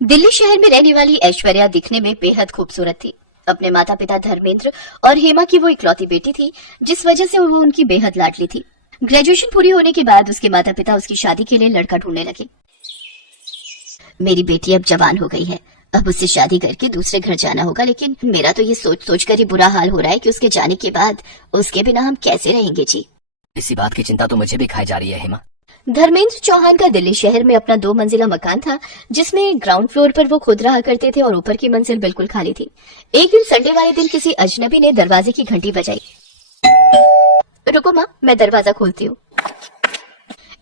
दिल्ली शहर में रहने वाली ऐश्वर्या दिखने में बेहद खूबसूरत थी। अपने माता पिता धर्मेंद्र और हेमा की वो इकलौती बेटी थी, जिस वजह से वो उनकी बेहद लाडली थी। ग्रेजुएशन पूरी होने के बाद उसके माता पिता उसकी शादी के लिए लड़का ढूंढने लगे। मेरी बेटी अब जवान हो गई है, अब उससे शादी करके दूसरे घर जाना होगा, लेकिन मेरा तो ये सोच सोच कर ही बुरा हाल हो रहा है कि उसके जाने के बाद उसके बिना हम कैसे रहेंगे जी। इसी बात की चिंता तो मुझे भी खाई जा रही है हेमा। धर्मेंद्र चौहान का दिल्ली शहर में अपना 2 मंजिला मकान था, जिसमें ग्राउंड फ्लोर पर वो खुद रहा करते थे और ऊपर की मंजिल बिल्कुल खाली थी। एक दिन संडे वाले दिन किसी अजनबी ने दरवाजे की घंटी बजाई। रुको माँ, मैं दरवाजा खोलती हूँ।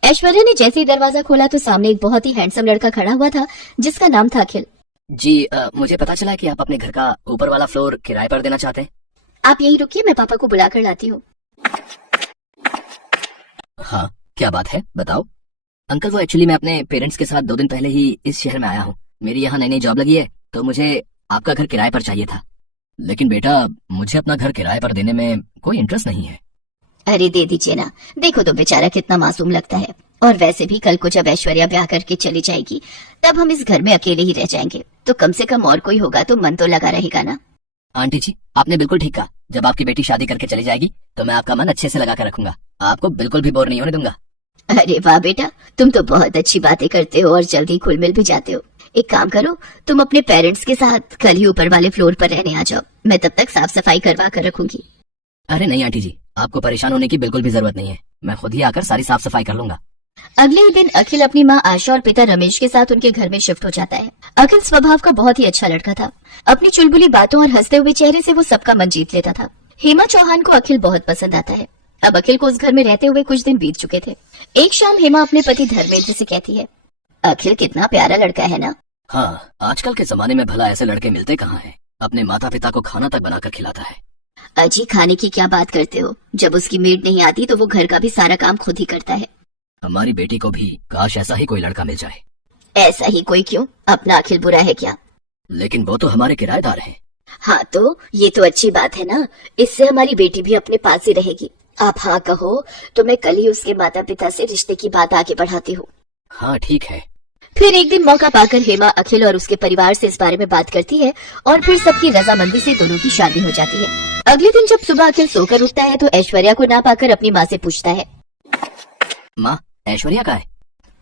ऐश्वर्या ने जैसे ही दरवाजा खोला तो सामने एक बहुत ही हैंडसम लड़का खड़ा हुआ था, जिसका नाम था अखिल। जी मुझे पता चला कि आप अपने घर का ऊपर वाला फ्लोर किराए पर देना चाहते हैं। आप यहीं रुकिए, मैं पापा को बुलाकर लाती हूँ। हाँ, क्या बात है, बताओ। अंकल, वो एक्चुअली मैं अपने पेरेंट्स के साथ 2 दिन पहले ही इस शहर में आया हूँ। मेरी यहाँ नई नई जॉब लगी है, तो मुझे आपका घर किराए पर चाहिए था। लेकिन बेटा, मुझे अपना घर किराए पर देने में कोई इंटरेस्ट नहीं है। अरे दे दीजिए ना, देखो तो बेचारा कितना मासूम लगता है। और वैसे भी कल को जब ऐश्वर्या ब्याह करके चली जाएगी, तब हम इस घर में अकेले ही रह जाएंगे, तो कम से कम और कोई होगा तो मन तो लगा रहेगा ना। आंटी जी, आपने बिल्कुल ठीक कहा। जब आपकी बेटी शादी करके चली जाएगी तो मैं आपका मन अच्छे से लगा कर रखूंगा, आपको बिल्कुल भी बोर नहीं होने दूंगा। अरे वाह बेटा, तुम तो बहुत अच्छी बातें करते हो और जल्दी घुल मिल भी जाते हो। एक काम करो, तुम अपने पेरेंट्स के साथ कल ही ऊपर वाले फ्लोर पर रहने आ जाओ, मैं तब तक साफ सफाई करवा कर रखूंगी। अरे नहीं आंटी जी, आपको परेशान होने की बिल्कुल भी जरूरत नहीं है, मैं खुद ही आकर सारी साफ सफाई कर लूंगा। अगले ही दिन अखिल अपनी माँ आशा और पिता रमेश के साथ उनके घर में शिफ्ट हो जाता है। अखिल स्वभाव का बहुत ही अच्छा लड़का था। अपनी चुलबुली बातों और हंसते हुए चेहरे से वो सबका मन जीत लेता था। हेमा चौहान को अखिल बहुत पसंद आता है। अब अखिल को उस घर में रहते हुए कुछ दिन बीत चुके थे। एक शाम हेमा अपने पति धर्मेंद्र से कहती है, अखिल कितना प्यारा लड़का है ना। हाँ, आजकल के जमाने में भला ऐसे लड़के मिलते कहाँ हैं। अपने माता पिता को खाना तक बनाकर खिलाता है। अजी, खाने की क्या बात करते हो, जब उसकी मेड नहीं आती तो वो घर का भी सारा काम खुद ही करता है। हमारी बेटी को भी काश ऐसा ही कोई लड़का मिल जाए। ऐसा ही कोई क्यों, अपना अखिल बुरा है क्या? लेकिन वो तो हमारे किराएदार हैं। हाँ तो ये तो अच्छी बात है ना, इससे हमारी बेटी भी अपने पास ही रहेगी। आप हाँ कहो तो मैं कल ही उसके माता पिता से रिश्ते की बात आगे बढ़ाती हूँ। हाँ ठीक है। फिर एक दिन मौका पाकर हेमा अखिल और उसके परिवार से इस बारे में बात करती है और फिर सबकी रजामंदी से दोनों की शादी हो जाती है। अगले दिन जब सुबह अखिल सोकर उठता है तो ऐश्वर्या को ना पाकर अपनी माँ से पूछता है, माँ, ऐश्वर्या कहाँ है?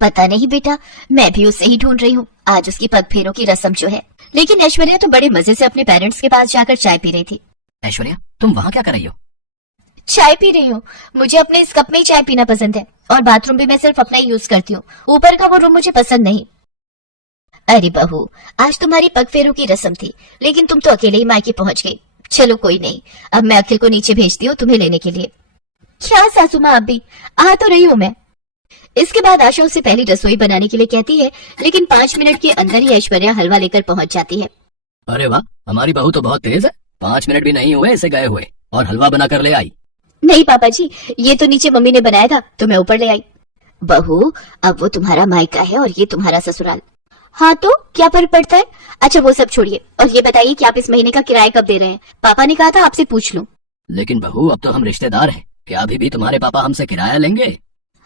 पता नहीं बेटा, मैं भी उसे ही ढूंढ रही हूँ। आज उसकी पग फेरों की रस्म जो है। लेकिन ऐश्वर्या तो बड़े मजे से अपने पेरेंट्स के पास जाकर चाय पी रही थी। ऐश्वर्या, तुम वहाँ क्या कर रही हो? चाय पी रही हूँ, मुझे अपने इस कप में ही चाय पीना पसंद है और बाथरूम भी मैं सिर्फ अपना ही यूज करती हूँ, ऊपर का वो रूम मुझे पसंद नहीं। अरे बहू, आज तुम्हारी पग फेरों की रस्म थी, लेकिन तुम तो अकेले ही मायके पहुंच गई। चलो कोई नहीं, अब मैं अखिल को नीचे भेजती हूँ तुम्हें लेने के लिए। क्या सासू माँ, अब भी आ तो रही हूँ मैं। इसके बाद आशा उसे पहली रसोई बनाने के लिए कहती है, लेकिन 5 मिनट के अंदर ही ऐश्वर्या हलवा लेकर पहुंच जाती है। अरे वाह, हमारी बहू तो बहुत तेज है। 5 मिनट भी नहीं हुए इसे गए हुए और हलवा बना कर ले आई। नहीं पापा जी, ये तो नीचे मम्मी ने बनाया था तो मैं ऊपर ले आई। बहू, अब वो तुम्हारा मायका है और ये तुम्हारा ससुराल। हाँ तो क्या फर्क पड़ता है। अच्छा वो सब छोड़िए और ये बताइए कि आप इस महीने का किराया कब दे रहे हैं? पापा ने कहा था आपसे पूछ लूं। लेकिन बहू, अब तो हम रिश्तेदार हैं, क्या अभी भी तुम्हारे पापा हमसे किराया लेंगे?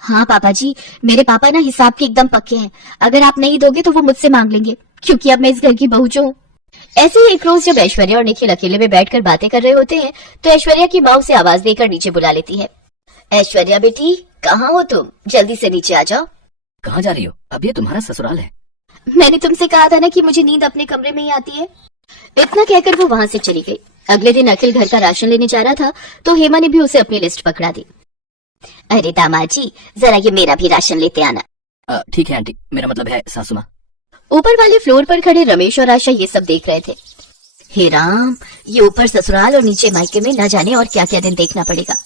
हाँ पापा जी, मेरे पापा ना हिसाब के एकदम पक्के हैं। अगर आप नहीं दोगे तो वो मुझसे मांग लेंगे, क्योंकि अब मैं इस घर की बहू जो हूँ। ऐसे ही एक रोज जब ऐश्वर्या और निखिल अकेले में बैठकर बातें कर रहे होते हैं तो ऐश्वर्या की माँ उसे आवाज देकर नीचे बुला लेती है। ऐश्वर्या बेटी, कहाँ हो तुम? जल्दी से नीचे आ जाओ। कहाँ जा रही हो? अब ये तुम्हारा ससुराल है। मैंने तुमसे कहा था ना कि मुझे नींद अपने कमरे में ही आती है। इतना कहकर वो वहाँ से चली गई। अगले दिन अखिल घर का राशन लेने जा रहा था तो हेमा ने भी उसे अपनी लिस्ट पकड़ा दी। अरे दामाद जी, जरा ये मेरा भी राशन लेते आना। ठीक है आंटी, मेरा मतलब है सासू माँ। ऊपर वाले फ्लोर पर खड़े रमेश और आशा ये सब देख रहे थे। हे राम, ये ऊपर ससुराल और नीचे मायके में न जाने और क्या क्या दिन देखना पड़ेगा।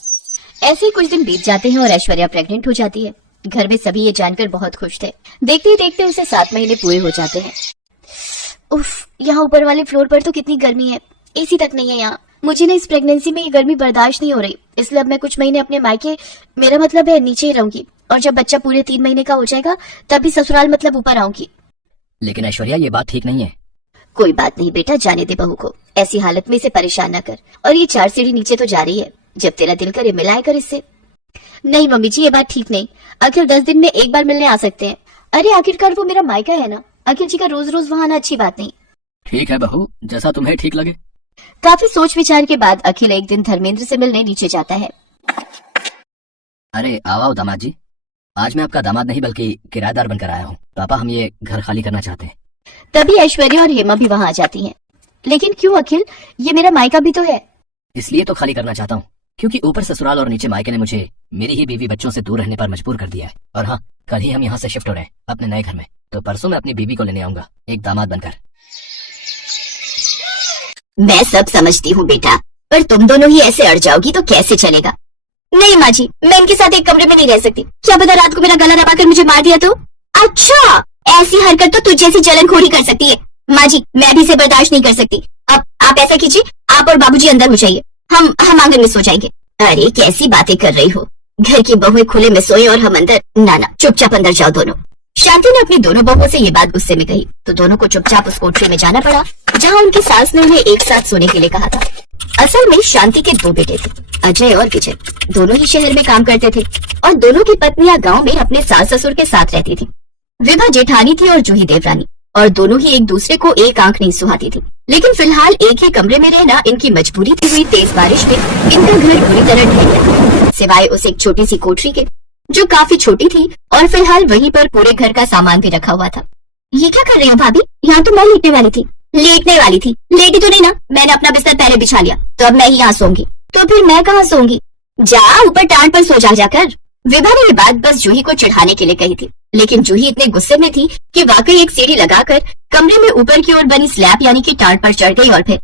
ऐसे ही कुछ दिन बीत जाते हैं और ऐश्वर्या प्रेग्नेंट हो जाती है। घर में सभी ये जानकर बहुत खुश थे। देखते ही देखते उसे 7 महीने पूरे हो जाते हैं। उफ, यहाँ ऊपर वाले फ्लोर पर तो कितनी गर्मी है, एसी तक नहीं है यहाँ। मुझे ना इस प्रेगनेंसी में ये गर्मी बर्दाश्त नहीं हो रही, इसलिए अब मैं कुछ महीने अपने मायके, मेरा मतलब है नीचे ही रहूंगी, और जब बच्चा पूरे 3 महीने का हो जाएगा तब भी ससुराल मतलब ऊपर आऊंगी। लेकिन ऐश्वर्या, ये बात ठीक नहीं है। कोई बात नहीं बेटा, जाने दे बहू को, ऐसी हालत में इसे परेशान न कर। और ये 4 सीढ़ी नीचे तो जा रही है, जब तेरा दिल करे मिलाया कर इससे। नहीं मम्मी जी, ये बात ठीक नहीं। अखिल 10 दिन में एक बार मिलने आ सकते हैं। अरे आखिरकार वो मेरा मायका है ना, अखिल जी का रोज रोज वहां आना अच्छी बात नहीं। ठीक है बहू, जैसा तुम्हें ठीक लगे। काफी सोच विचार के बाद अखिल एक दिन धर्मेंद्र से मिलने नीचे जाता है। अरे आओ दामाद जी, आज मैं आपका दामाद नहीं बल्कि किराएदार बनकर आया हूँ। पापा हम ये घर खाली करना चाहते हैं। तभी ऐश्वर्या और हेमा भी वहां आ जाती हैं। लेकिन क्यों अखिल, ये मेरा मायका भी तो है। इसलिए तो खाली करना चाहता हूँ क्योंकि ऊपर ससुराल और नीचे मायके ने मुझे मेरी ही बीवी बच्चों से दूर रहने पर मजबूर कर दिया है। और हाँ, कल ही हम यहाँ से शिफ्ट हो रहे हैं अपने नए घर में, तो परसों मैं अपनी बीवी को लेने आऊंगा एक दामाद बनकर। मैं सब समझती हूँ बेटा, पर तुम दोनों ही ऐसे अड़ जाओगी तो कैसे चलेगा। नहीं माँ जी, मैं इनके साथ एक कमरे में नहीं रह सकती। क्या पता रात को मेरा गला दबाकर मुझे मार दिया तो। अच्छा, ऐसी हरकत तो तुझ जैसी जलनखोरी कर सकती है। माँ जी, मैं भी इसे बर्दाश्त नहीं कर सकती। अब आप ऐसा कीजिए, आप और बाबूजी अंदर हो जाइए, हम आंगन में सो जाएंगे। अरे कैसी बातें कर रही हो, घर की बहुएं खुले में सोए और हम अंदर। ना, चुपचाप अंदर जाओ दोनों। शांति ने अपनी दोनों बहुओं से ये बात गुस्से में कही तो दोनों को चुपचाप उस कोठरी में जाना पड़ा जहाँ उनकी सास ने उन्हें एक साथ सोने के लिए कहा था। असल में शांति के 2 बेटे थे, अजय और विजय। दोनों ही शहर में काम करते थे और दोनों की पत्नियां गांव में अपने सास ससुर के साथ रहती थी। विभा जेठानी थी और जूही देवरानी, और दोनों ही एक दूसरे को एक आंख नहीं सुहाती थी। लेकिन फिलहाल एक ही कमरे में रहना इनकी मजबूरी थी। हुई तेज बारिश में इनका घर पूरी तरह ढह गया, सिवाय उस एक छोटी सी कोठरी के जो काफी छोटी थी और फिलहाल वहीं पर पूरे घर का सामान भी रखा हुआ था। ये क्या कर रही हो भाभी, यहाँ तो मैं लेटने वाली थी। लेटने वाली थी? लेटी तो नहीं ना, मैंने अपना बिस्तर पहले बिछा लिया, तो अब मैं ही यहाँ सोऊंगी। तो फिर मैं कहाँ सोऊंगी? जा ऊपर टाट पर सो जाकर। विभा ने ये बात बस जूही को चिढ़ाने के लिए कही थी, लेकिन जूही इतने गुस्से में थी कि वाकई एक सीढ़ी लगाकर कमरे में ऊपर की ओर बनी स्लैब यानी कि टाट पर चढ़ गई। और फिर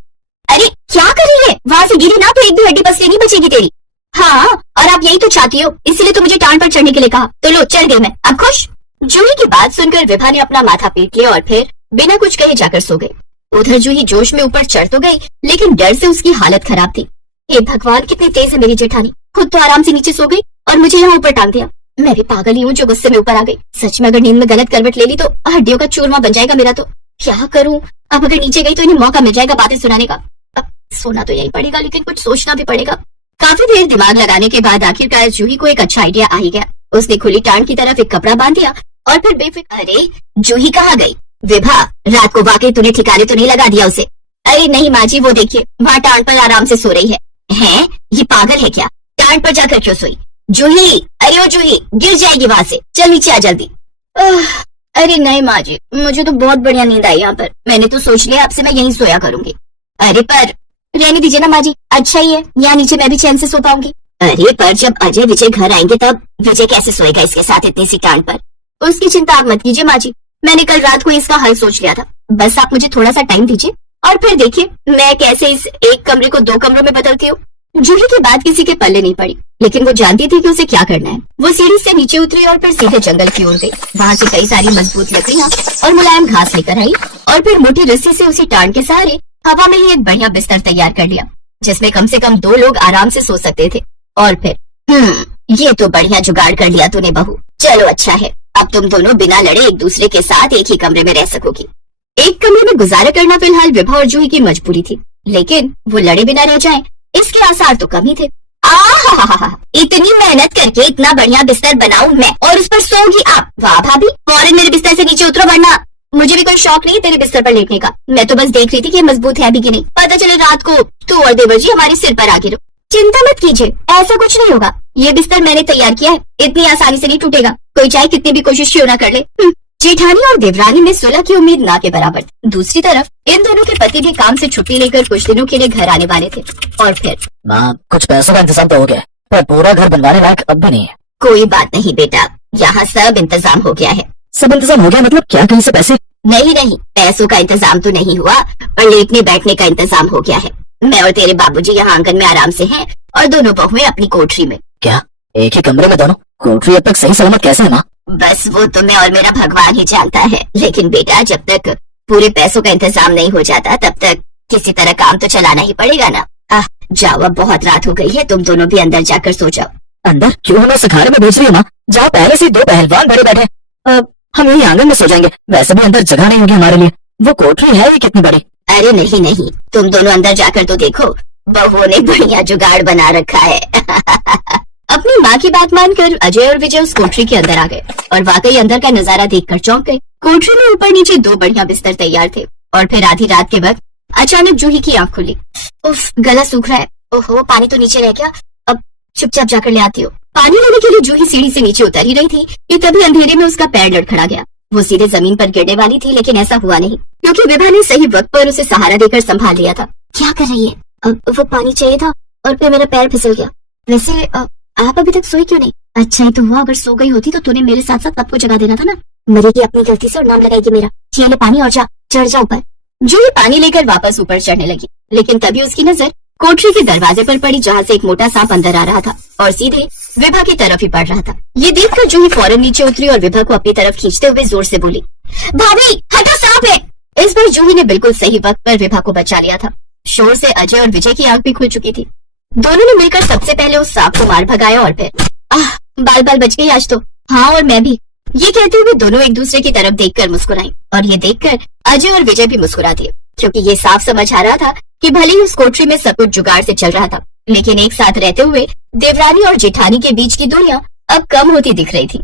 अरे क्या कर रही है, वहां से गिरी ना तो एक भी हड्डी पसली नहीं बचेगी तेरी। हाँ, और आप यही तो चाहती हो, इसीलिए तो मुझे टाट पर चढ़ने के लिए कहा। तो लो, चढ़ गई मैं, अब खुश? जूही की बात सुनकर विभा ने अपना माथा पीट लिया और फिर बिना कुछ कहे जाकर सो गई। उधर जूही जोश में ऊपर चढ़ तो गई, लेकिन डर से उसकी हालत खराब थी। हे भगवान, कितनी तेज है मेरी जेठानी, खुद तो आराम से नीचे सो गई और मुझे यहाँ ऊपर टांग दिया। मैं भी पागल ही हूँ जो गुस्से में ऊपर आ गई। सच में अगर नींद में गलत करवट ले ली तो हड्डियों का चूरमा बन जाएगा मेरा। तो क्या करूँ अब, अगर नीचे गई तो इन्हें मौका मिल जाएगा बातें सुनाने का। अब सोना तो यही पड़ेगा, लेकिन कुछ सोचना भी पड़ेगा। काफी देर दिमाग लगाने के बाद आखिरकार जूही को एक अच्छा आइडिया आ ही गया। उसने खुली टांग की तरफ एक कपड़ा बांध दिया और फिर बेफिक्र। अरे जूही कहाँ गई? विभा, रात को वाकई तूने ठिकाने तो नहीं लगा दिया उसे? अरे नहीं माँ जी, वो देखिए वहाँ टांग पर आराम से सो रही है। हैं, ये पागल है क्या? टांग पर जाकर क्यों सोई? जूही, अरे ओ जूही, गिर जाएगी वहां से, चल नीचे आ जल्दी। अरे नहीं माँ जी, मुझे तो बहुत बढ़िया नींद आई यहाँ पर। मैंने तो सोच लिया आपसे मैं यहीं सोया करूंगी। अरे पर रहने दीजिए ना माँ जी, अच्छा ही है, यहाँ नीचे मैं भी चैन से सो पाऊंगी। अरे पर जब अजय विजय घर आएंगे तब विजय कैसे सोएगा इसके साथ इतनी सी टांग पर? उसकी चिंता आप मत कीजिए माँ जी, मैंने कल रात को इसका हल सोच लिया था। बस आप मुझे थोड़ा सा टाइम दीजिए और फिर देखिए मैं कैसे इस एक कमरे को 2 कमरों में बदलती हूँ। जूही की बात किसी के पल्ले नहीं पड़ी, लेकिन वो जानती थी कि उसे क्या करना है। वो सीढ़ी से नीचे उतरी और फिर सीधे जंगल की ओर गई। वहाँ से कई सारी मजबूत लकड़ियाँ और मुलायम घास लेकर आई और फिर मोटी रस्सी से उसी टांग के सहारे हवा में ही एक बढ़िया बिस्तर तैयार कर लिया, जिसमें कम से कम 2 लोग आराम से सो सकते थे। और फिर ये तो बढ़िया जुगाड़ कर लिया तूने बहू। चलो अच्छा है, अब तुम दोनों बिना लड़े एक दूसरे के साथ एक ही कमरे में रह सकोगी। एक कमरे में गुजारा करना फिलहाल विभा और जूही की मजबूरी थी, लेकिन वो लड़े बिना रह जाएं, इसके आसार तो कम ही थे। इतनी मेहनत करके इतना बढ़िया बिस्तर बनाऊं मैं और उस पर सोओगी आप? वाह भाभी, फौरन मेरे बिस्तर से नीचे उतरो, वरना मुझे भी कोई शौक नहीं तेरे बिस्तर पर लेटने का। मैं तो बस देख रही थी कि मजबूत है भी कि नहीं, पता चले रात को तू और देवर जी हमारे सिर पर आ गिरो। चिंता मत कीजिए, ऐसा कुछ नहीं होगा। ये बिस्तर मैंने तैयार किया है, इतनी आसानी से नहीं टूटेगा, कोई चाहे कितनी भी कोशिश क्यों न कर ले। जेठानी और देवरानी में सुलह की उम्मीद ना के बराबर थी। दूसरी तरफ इन दोनों के पति भी काम से छुट्टी लेकर कुछ दिनों के लिए घर आने वाले थे। और फिर माँ, कुछ पैसों का इंतजाम तो हो गया, पर पूरा घर बनवाने लायक अब भी नहीं है। कोई बात नहीं बेटा, यहाँ सब इंतजाम हो गया है। सब इंतजाम हो गया मतलब क्या? कहीं से पैसे? नहीं, पैसों का इंतजाम तो नहीं हुआ, पर लेटने बैठने का इंतजाम हो गया है। मैं और तेरे बाबूजी यहाँ आंगन में आराम से हैं और दोनों बहुएं अपनी कोठरी में। क्या एक ही कमरे में दोनों? कोठरी अब तक सही सलामत कैसे है माँ? बस वो तुम्हें और मेरा भगवान ही जानता है, लेकिन बेटा जब तक पूरे पैसों का इंतजाम नहीं हो जाता तब तक किसी तरह काम तो चलाना ही पड़ेगा ना। जाओ, अब बहुत रात हो गई है, तुम दोनों भी अंदर जाकर सो जाओ। अंदर क्यों? हमें सिखाने में भेज रही है माँ? जाओ, पहले से 2 पहलवान बड़े बैठे, हम यही आंगन में सो जाएंगे। वैसे भी अंदर जगह नहीं होगी हमारे लिए। वो कोठरी है ये कितनी बड़ी? अरे नहीं नहीं, तुम दोनों अंदर जाकर तो देखो, बहुओं ने बढ़िया जुगाड़ बना रखा है। अपनी माँ की बात मानकर अजय और विजय उस कोठरी के अंदर आ गए और वाकई अंदर का नजारा देखकर चौंक गए। कोठरी में ऊपर नीचे 2 बढ़िया बिस्तर तैयार थे और फिर आधी रात के वक्त अचानक जूही की आंख खुली। उफ, गला सूख रहा है। ओहो, पानी तो नीचे रह गया, अब चुपचाप जाकर ले आती हो। पानी लेने के लिए जूही सीढ़ी से नीचे उतर ही रही थी कि तभी अंधेरे में उसका पैर लड़खड़ा गया। वो सीधे जमीन पर गिरने वाली थी, लेकिन ऐसा हुआ नहीं क्योंकि विभा ने सही वक्त पर उसे सहारा देकर संभाल लिया था। क्या कर रही है? वो पानी चाहिए था और फिर मेरा पैर फिसल गया। वैसे आप अभी तक सोई क्यों नहीं? अच्छा ही तो हुआ, अगर सो गई होती तो तूने मेरे साथ साथ सबको जगा देना था ना। मरेगी अपनी गलती से और नाम लगाएगी मेरा। ये ले पानी और जा, चढ़ जा ऊपर। जूही पानी लेकर वापस ऊपर चढ़ने लगी, लेकिन तभी उसकी नजर कोठरी के दरवाजे पर पड़ी जहाँ से एक मोटा सांप अंदर आ रहा था और सीधे विभा की तरफ ही पड़ रहा था। ये देखकर जूही फौरन नीचे उतरी और विभा को अपनी तरफ खींचते हुए जोर से बोली, भाभी हटो, सांप है। इस बार जूही ने बिल्कुल सही वक्त पर विभा को बचा लिया था। शोर से अजय और विजय की आंख भी खुल चुकी थी। दोनों ने मिलकर सबसे पहले उस सांप को मार भगाया और फिर बाल बाल बच गई आज तो। हाँ, और मैं भी। ये कहते हुए दोनों एक दूसरे की तरफ देखकर मुस्कुराई और ये देखकर अजय और विजय भी मुस्कुरा दिए क्योंकि ये साफ समझ आ रहा था कि भले ही उस कोठरी में सब कुछ जुगाड़ से चल रहा था, लेकिन एक साथ रहते हुए देवरानी और जेठानी के बीच की दूरियां अब कम होती दिख रही थी।